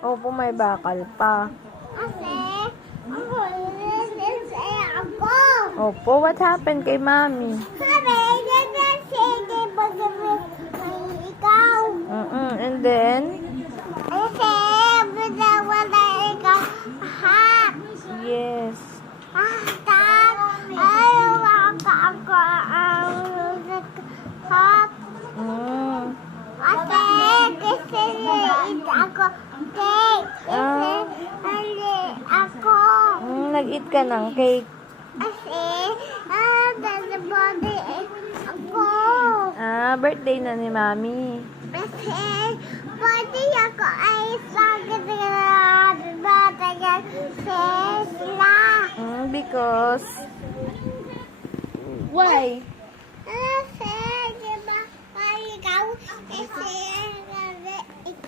Opo, may bakal pa. Kasi, ako. Opo, what happened kay Mami? Sabi, sige, pag-ibig ikaw. And then? Kasi, wala ikaw. Ha? Yes. Dad, ayaw ako ang hap. Kasi, ako. Kasi, ako. Nag-eat ka ng cake. Kasi, the body ako. Birthday na ni Mami. Kasi, pwede ako ay sakit na batagan sila. Because? Why?